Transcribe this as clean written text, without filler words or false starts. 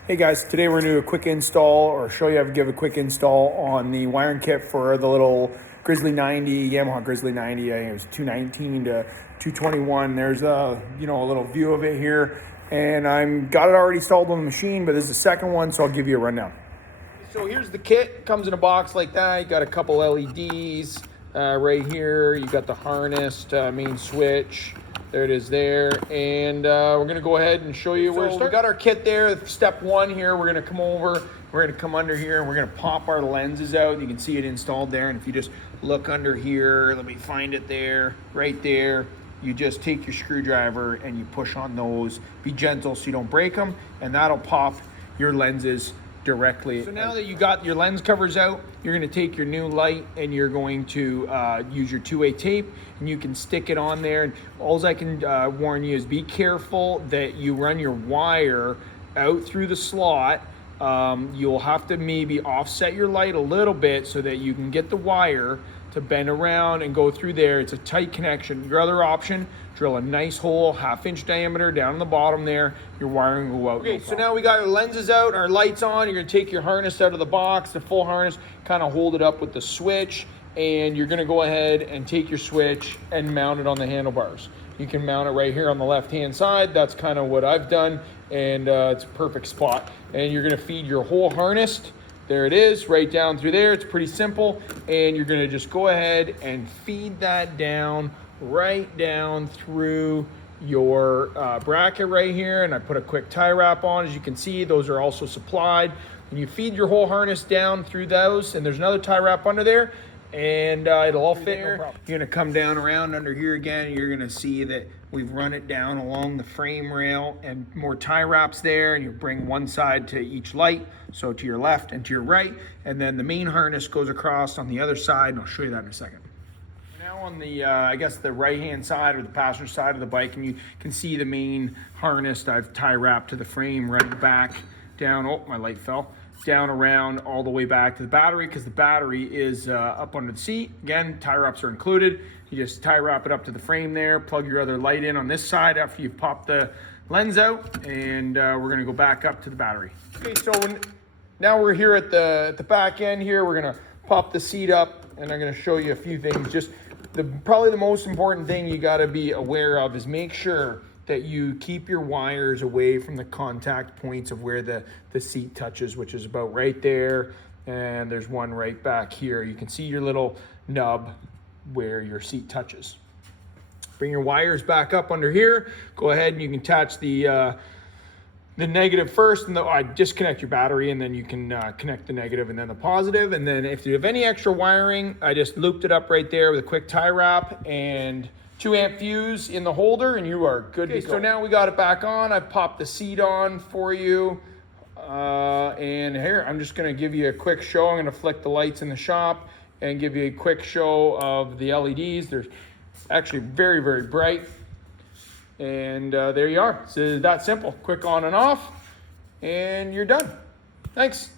Hey guys, today we're going to do a quick install or show you how to give a quick install on the wiring kit for the little Grizzly 90, Yamaha Grizzly 90. I think it was 219 to 221. There's a little view of it here, and I'm got it already installed on the machine, but this is the second one, so I'll give you a rundown. So here's the kit. Comes in a box like that. You got a couple LEDs right here. You got the harnessed main switch. There it is there. And we're going to go ahead and show you where to start. We got our kit there. Step one here, we're going to come over. We're going to come under here and we're going to pop our lenses out. You can see it installed there. And if you just look under here, let me find it there, right there. You just take your screwdriver and you push on those. Be gentle so you don't break them. And that'll pop your lenses directly. So now that you got your lens covers out, you're going to take your new light and you're going to use your two-way tape, and you can stick it on there. And all I can warn you is be careful that you run your wire out through the slot. You'll have to maybe offset your light a little bit so that you can get the wire to bend around and go through there. It's a tight connection. Your other option, drill a nice hole, 1/2 inch diameter down in the bottom there. Your wiring will go out. Okay, so now we got our lenses out, our lights on. You're gonna take your harness out of the box, the full harness, kind of hold it up with the switch, and you're gonna go ahead and take your switch and mount it on the handlebars. You can mount it right here on the left-hand side. That's kind of what I've done, and it's a perfect spot. And you're gonna feed your whole harness. There it is, right down through there. It's pretty simple. And you're gonna just go ahead and feed that down, right down through your bracket right here. And I put a quick tie wrap on. As you can see, those are also supplied. And you feed your whole harness down through those, and there's another tie wrap under there, and it'll all fit there. No, you're gonna come down around under here again, and you're gonna see that we've run it down along the frame rail and more tie wraps there, and you bring one side to each light, so to your left and to your right, and then the main harness goes across on the other side, and I'll show you that in a second. Now on the, I guess the right-hand side or the passenger side of the bike, and you can see the main harness I've tie wrapped to the frame right back down. Oh, my light fell. Down around all the way back to the battery, because the battery is up under the seat. Again, tie wraps are included. You just tie wrap it up to the frame there, plug your other light in on this side after you've popped the lens out, and we're gonna go back up to the battery. Okay, so now we're here at the back end here. We're gonna pop the seat up, and I'm gonna show you a few things. Just probably the most important thing you gotta be aware of is make sure that you keep your wires away from the contact points of where the seat touches, which is about right there. And there's one right back here. You can see your little nub where your seat touches. Bring your wires back up under here. Go ahead and you can attach the negative first, and I disconnect your battery, and then you can connect the negative and then the positive. And then if you have any extra wiring, I just looped it up right there with a quick tie wrap and 2-amp fuse in the holder, and you are good to go. So now we got it back on. I've popped the seat on for you. And here, I'm just gonna give you a quick show. I'm gonna flick the lights in the shop and give you a quick show of the LEDs. They're actually very, very bright. And there you are. So that simple, quick on and off, and you're done. Thanks.